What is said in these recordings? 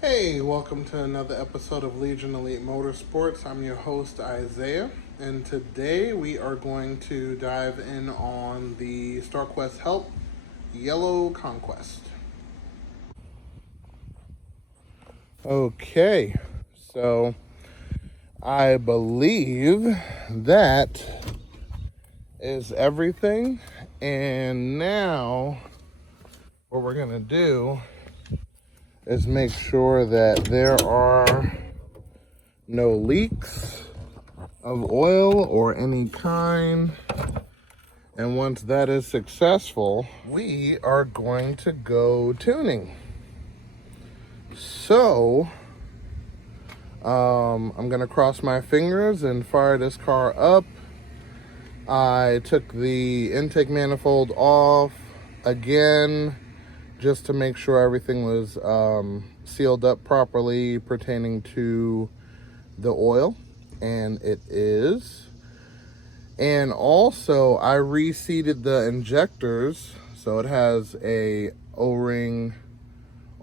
Hey, welcome to another episode of Legion Elite Motorsports. I'm your host, Isaiah, and today we are going to dive in on the StarQuest Help Yellow Conquest. Okay, so I believe that is everything, and now what we're going to do is make sure that there are no leaks of oil or any kind. And once that is successful, we are going to go tuning. So I'm gonna cross my fingers and fire this car up. I took the intake manifold off again just to make sure everything was sealed up properly pertaining to the oil, and it is. And also I reseated the injectors, so it has a O-ring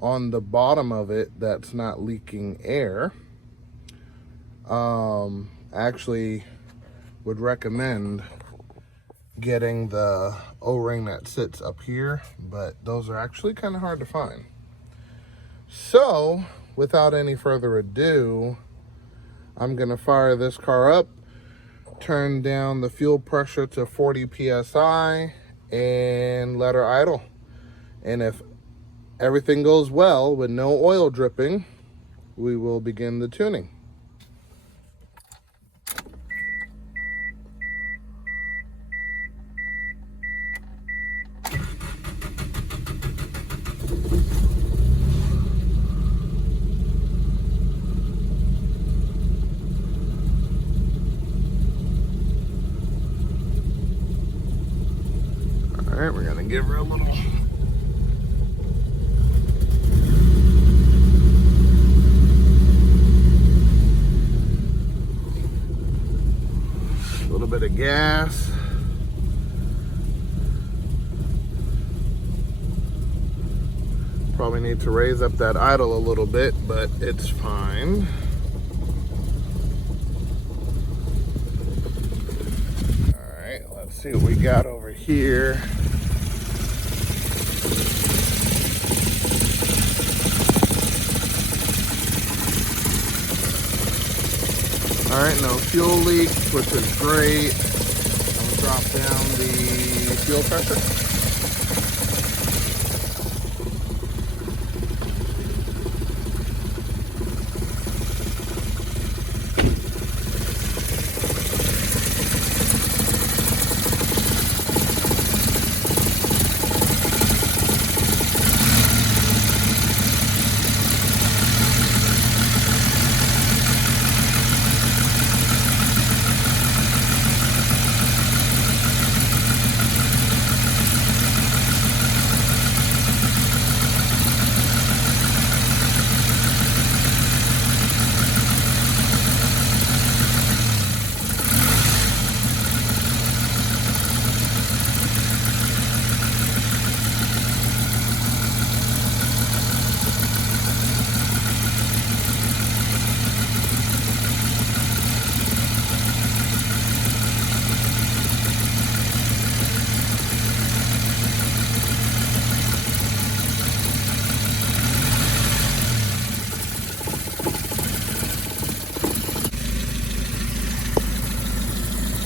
on the bottom of it that's not leaking air. Actually would recommend getting the O-ring that sits up here, but those are actually kind of hard to find. So without any further ado, I'm gonna fire this car up, turn down the fuel pressure to 40 psi, and let her idle. And if everything goes well with no oil dripping, we will begin the tuning. All right, we're gonna give her a little bit of gas. Probably need to raise up that idle a little bit, but it's fine. All right, let's see what we got over here. All right, no fuel leaks, which is great. I'll drop down the fuel pressure.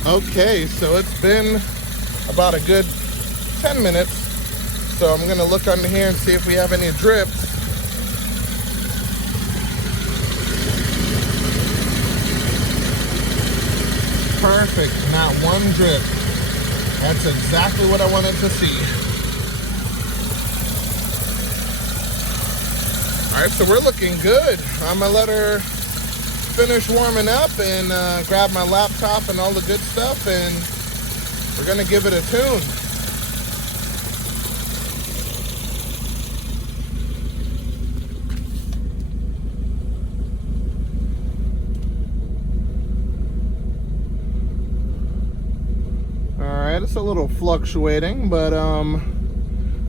Okay, so it's been about a good 10 minutes. So I'm gonna look under here and see if we have any drips. Perfect, not one drip. That's exactly what I wanted to see. All right, so we're looking good. I'm gonna let her finish warming up and grab my laptop and all the good stuff, and we're gonna give it a tune. All right, it's a little fluctuating, but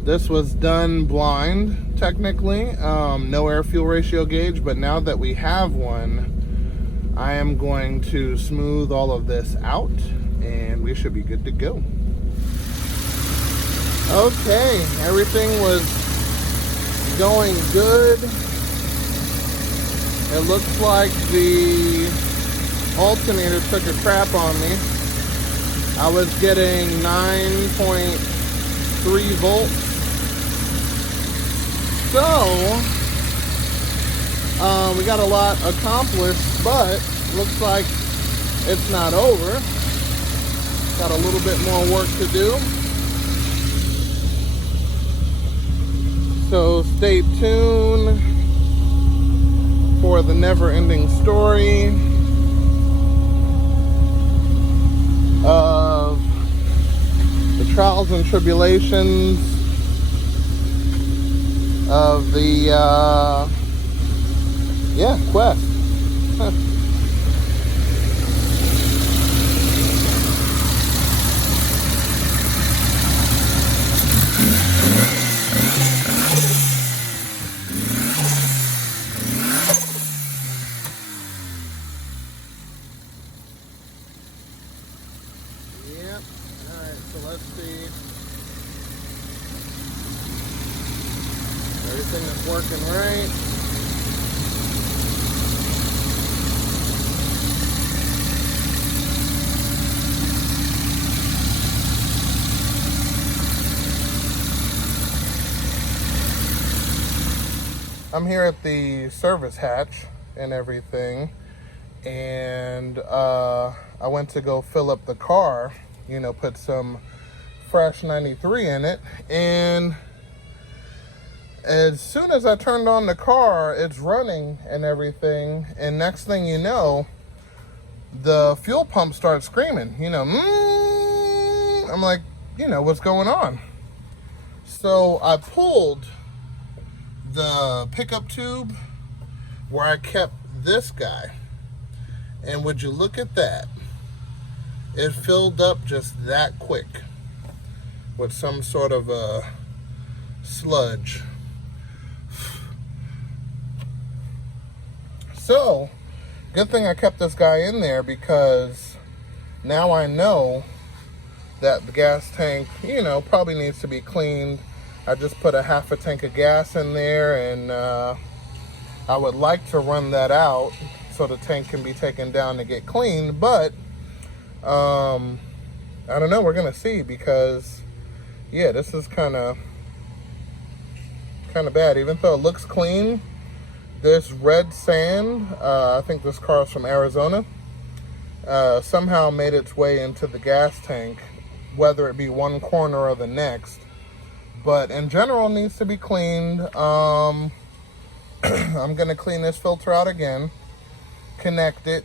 This was done blind, technically. No air fuel ratio gauge, but now that we have one, I am going to smooth all of this out and we should be good to go. Okay, everything was going good. It looks like the alternator took a crap on me. I was getting 9.3 volts. So, we got a lot accomplished, but looks like it's not over. Got a little bit more work to do. So stay tuned for the never-ending story of the trials and tribulations of the quest. Yep. All right, so let's see. Everything is working right. I'm here at the service hatch and everything, and I went to go fill up the car, put some fresh 93 in it, and as soon as I turned on the car, it's running and everything, and next thing you know, the fuel pump starts screaming, I'm like, what's going on? So I pulled the pickup tube where I kept this guy, and would you look at that, it filled up just that quick with some sort of a sludge. So good thing I kept this guy in there, because now I know that the gas tank, probably needs to be cleaned. I just put a half a tank of gas in there, and I would like to run that out so the tank can be taken down to get cleaned, but I don't know, we're gonna see, because this is kind of bad. Even though it looks clean, this red sand, I think this car is from Arizona, somehow made its way into the gas tank, whether it be one corner or the next. But in general, it needs to be cleaned. I'm gonna clean this filter out again, connect it,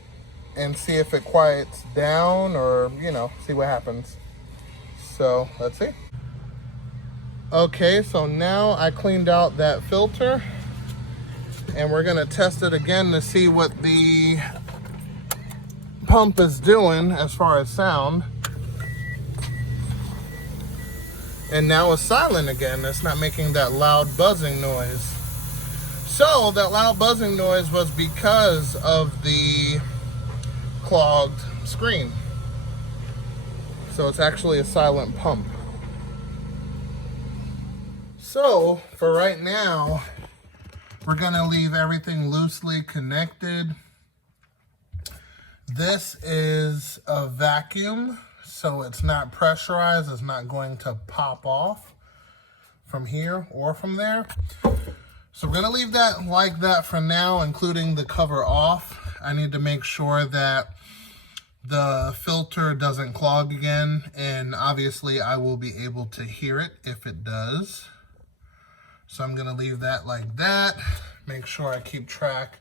and see if it quiets down, or see what happens. So let's see. Okay, so now I cleaned out that filter, and we're gonna test it again to see what the pump is doing as far as sound. And now it's silent again. It's not making that loud buzzing noise. So that loud buzzing noise was because of the clogged screen. So it's actually a silent pump. So for right now, we're gonna leave everything loosely connected. This is a vacuum, so it's not pressurized. It's not going to pop off from here or from there. So we're gonna leave that like that for now, including the cover off. I need to make sure that the filter doesn't clog again, and obviously I will be able to hear it if it does. So I'm gonna leave that like that. Make sure I keep track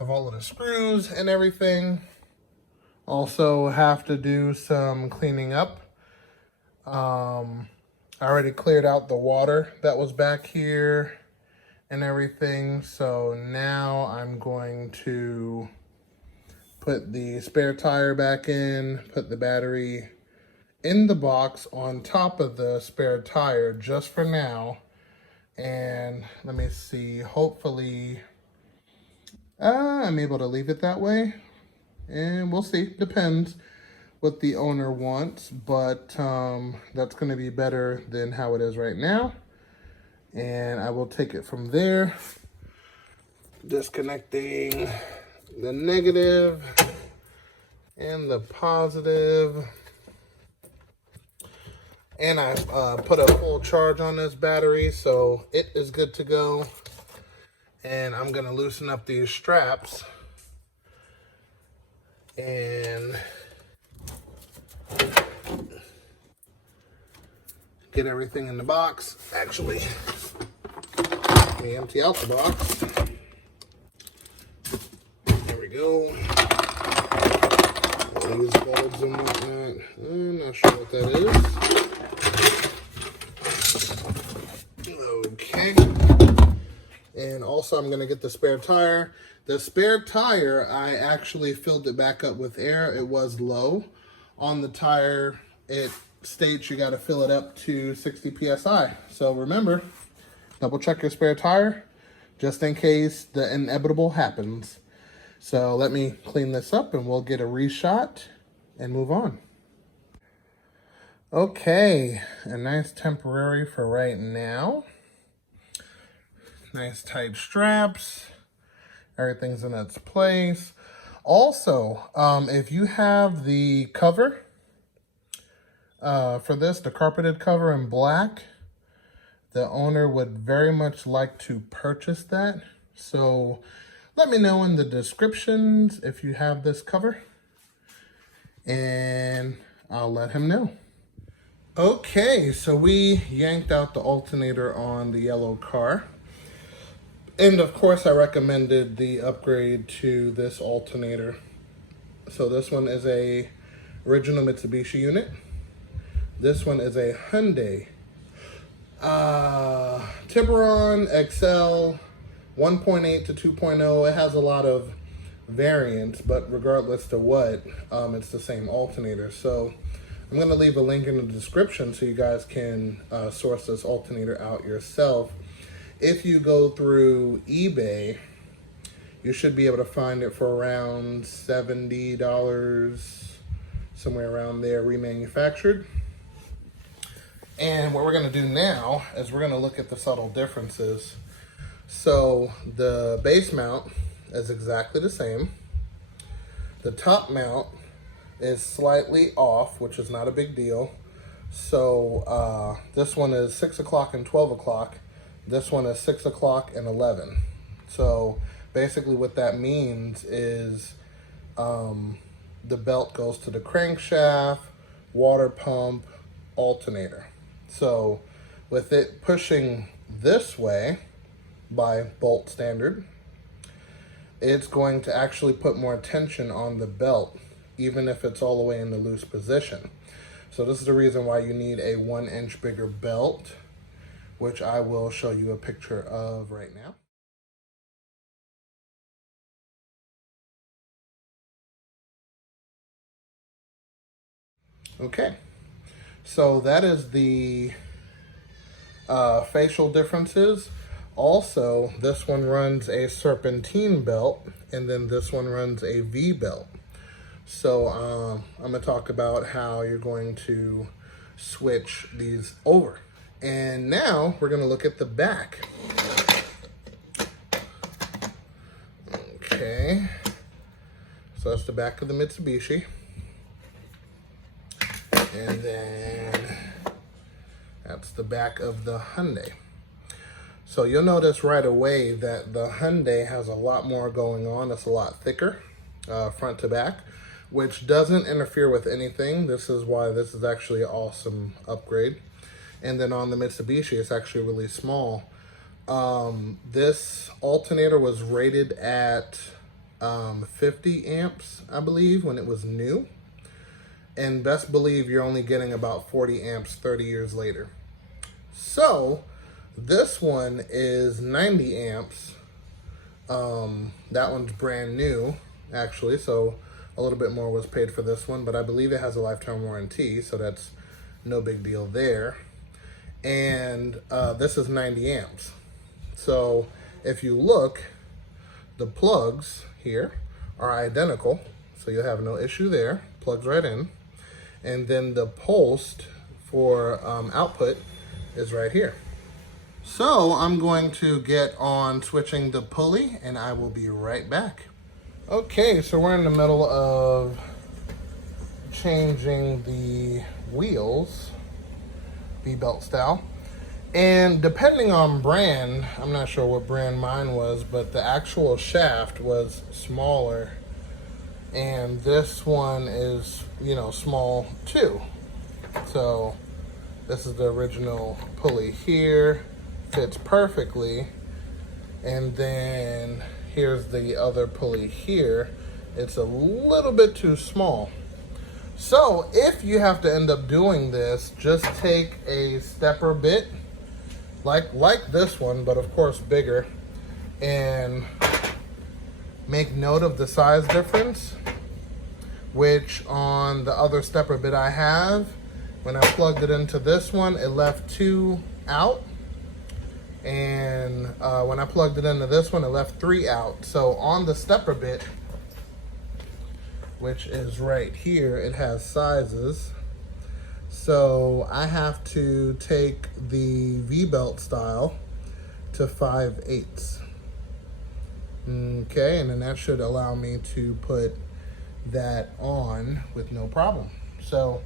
of all of the screws and everything. Also have to do some cleaning up. I already cleared out the water that was back here and everything. So now I'm going to put the spare tire back in, put the battery in the box on top of the spare tire just for now. And let me see, hopefully I'm able to leave it that way. And we'll see, depends what the owner wants, but that's going to be better than how it is right now. And I will take it from there, disconnecting the negative and the positive. And I put a full charge on this battery, so it is good to go. And I'm gonna loosen up these straps and get everything in the box. Actually, let me empty out the box. There we go. These bulbs and whatnot. I'm not sure what that is. Okay. And also I'm gonna get the spare tire. The spare tire, I actually filled it back up with air. It was low. On the tire, it states you gotta fill it up to 60 PSI. So remember, double check your spare tire just in case the inevitable happens. So let me clean this up and we'll get a reshot and move on. Okay, a nice temporary for right now. Nice tight straps. Everything's in its place. Also, if you have the cover for this, the carpeted cover in black, the owner would very much like to purchase that. So let me know in the descriptions if you have this cover, and I'll let him know. Okay, so we yanked out the alternator on the yellow car. And of course I recommended the upgrade to this alternator. So this one is a original Mitsubishi unit. This one is a Hyundai Tiburon XL 1.8 to 2.0. It has a lot of variants, but regardless to what, it's the same alternator. So I'm going to leave a link in the description so you guys can source this alternator out yourself. If you go through eBay, you should be able to find it for around $70, somewhere around there, remanufactured. And what we're going to do now is we're going to look at the subtle differences. So the base mount is exactly the same. The top mount is slightly off, which is not a big deal. So this one is 6 o'clock and 12 o'clock. This one is 6 o'clock and 11. So basically what that means is the belt goes to the crankshaft, water pump, alternator. So with it pushing this way by bolt standard, it's going to actually put more tension on the belt, even if it's all the way in the loose position. So this is the reason why you need a 1 inch bigger belt, which I will show you a picture of right now. Okay, so that is the facial differences. Also, this one runs a serpentine belt, and then this one runs a V belt. So I'm gonna talk about how you're going to switch these over. And now we're gonna look at the back. Okay, so that's the back of the Mitsubishi. And then that's the back of the Hyundai. So you'll notice right away that the Hyundai has a lot more going on. It's a lot thicker, front to back, which doesn't interfere with anything. This is why this is actually an awesome upgrade. And then on the Mitsubishi, it's actually really small. This alternator was rated at 50 amps, I believe, when it was new. And best believe you're only getting about 40 amps 30 years later. So this one is 90 amps. That one's brand new, actually. So A little bit more was paid for this one, but I believe it has a lifetime warranty, so that's no big deal there. And this is 90 amps. So if you look, the plugs here are identical, so you'll have no issue there. Plugs right in. And then the post for output is right here. So I'm going to get on switching the pulley and I will be right back. Okay, so we're in the middle of changing the wheels, V-belt style. And depending on brand, I'm not sure what brand mine was, but the actual shaft was smaller. And this one is, you know, small too. So this is the original pulley here, fits perfectly. And then here's the other pulley here. It's a little bit too small. So if you have to end up doing this, just take a stepper bit, like this one, but of course bigger, and make note of the size difference, which on the other stepper bit I have, when I plugged it into this one, it left 2 out. And when I plugged it into this one, it left 3 out. So on the stepper bit, which is right here, it has sizes. So I have to take the V-belt style to 5/8. Okay, and then that should allow me to put that on with no problem. So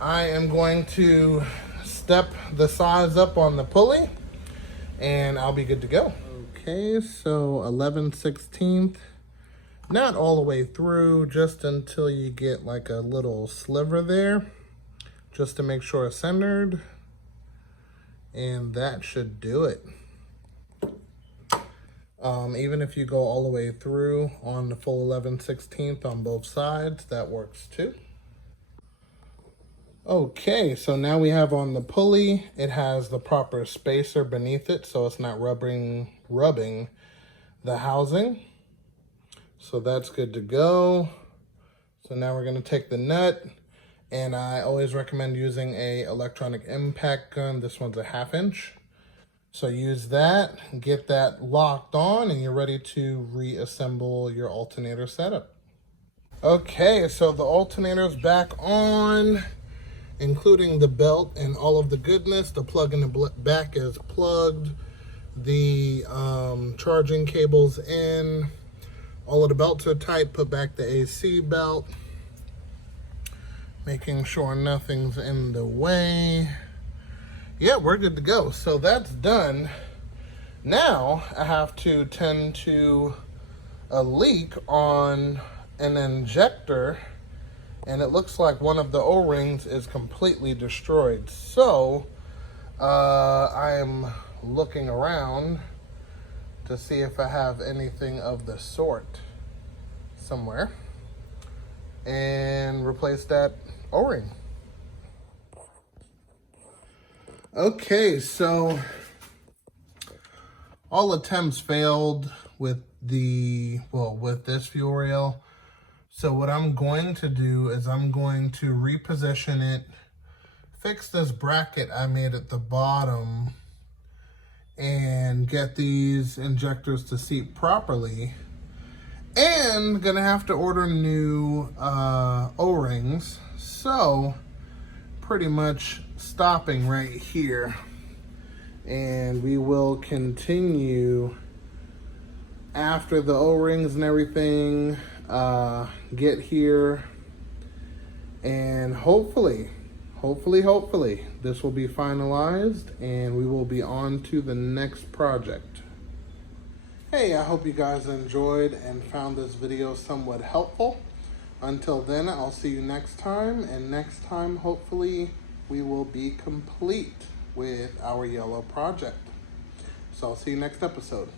I am going to step the size up on the pulley and I'll be good to go. Okay, so 11/16, not all the way through, just until you get like a little sliver there, just to make sure it's centered, and that should do it. Even if you go all the way through on the full 11/16 on both sides, that works too. Okay, so now we have on the pulley, it has the proper spacer beneath it, so it's not rubbing the housing. So that's good to go. So now we're gonna take the nut, and I always recommend using a electronic impact gun. This one's a 1/2 inch. So use that, get that locked on, and you're ready to reassemble your alternator setup. Okay, so the alternator's back on, including the belt and all of the goodness. The plug in the back is plugged. The charging cable's in. All of the belts are tight. Put back the AC belt. Making sure nothing's in the way. Yeah, we're good to go. So that's done. Now I have to tend to a leak on an injector, and it looks like one of the O-rings is completely destroyed. So I'm looking around to see if I have anything of the sort somewhere and replace that O-ring. Okay, so all attempts failed with with this fuel rail. So what I'm going to do is I'm going to reposition it, fix this bracket I made at the bottom, and get these injectors to seat properly. And gonna have to order new O-rings. So pretty much stopping right here, and we will continue after the O-rings and everything get here, and hopefully this will be finalized and we will be on to the next project. Hey, I hope you guys enjoyed and found this video somewhat helpful. Until then, I'll see you next time, and next time hopefully we will be complete with our yellow project. So I'll see you next episode.